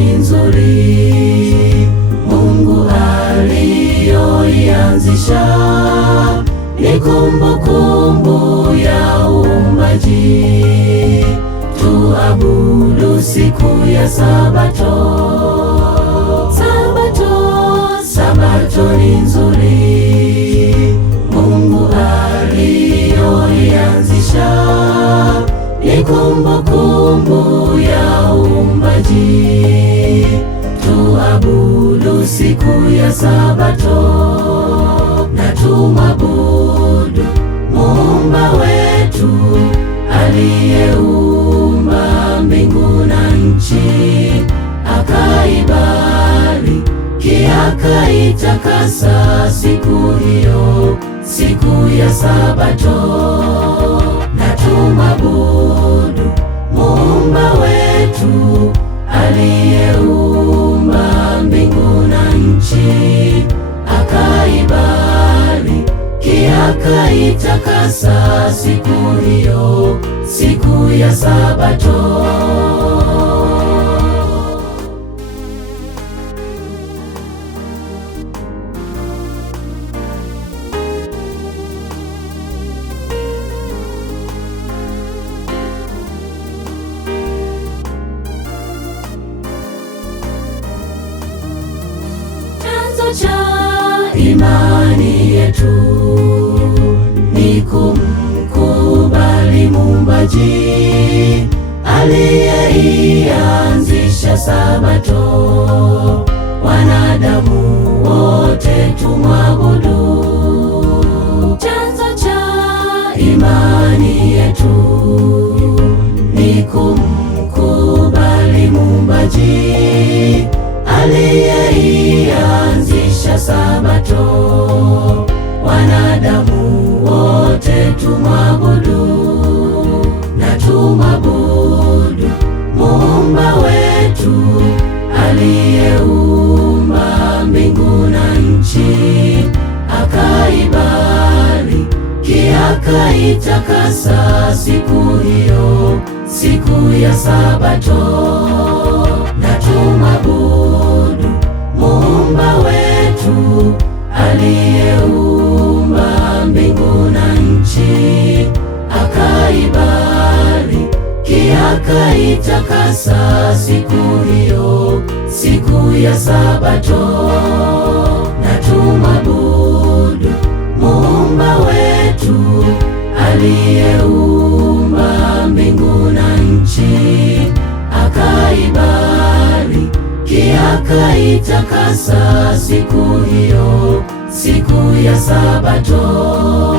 ni nzuri, Mungu aliyoianzisha, ni kumbukumbu ya uumbaji. Tuabudu siku ya Sabato. Sabato ni nzuri, Mungu aliyoianzisha, ni kumbukumbu ya uumbaji. Tuabudu siku ya Sabato na tumwabudu Muumba wetu aliyeumba mbingu na nchi, akaibariki akaitakasa siku hiyo, siku ya Sabato. Na tumwabudu Muumba wetu aliyeumba mbingu na nchi, akaibariki akaitakasa siku hiyo, siku ya Sabato. Cha imani yetu ni kumkubali Muumbaji aliyeianzisha Sabato. Wanadamu wote tumwabudu. Chanzo cha imani yetu ni kumkubali Muumbaji aliyeianzisha Sabato. Wanadamu wote tumwabudu na tumwabudu Muumba wetu aliyeumba mbingu na nchi, akaibariki akaitakasa siku hiyo, siku ya Sabato. Na tumwabudu Muumba wetu aliyeumba mbingu na nchi, akaibariki akaitakasa siku hiyo, siku ya Sabato. Na tumwabudu Muumba wetu aliyeumba mbingu na nchi, akaibariki akaitakasa siku hiyo, siku ya Sabato.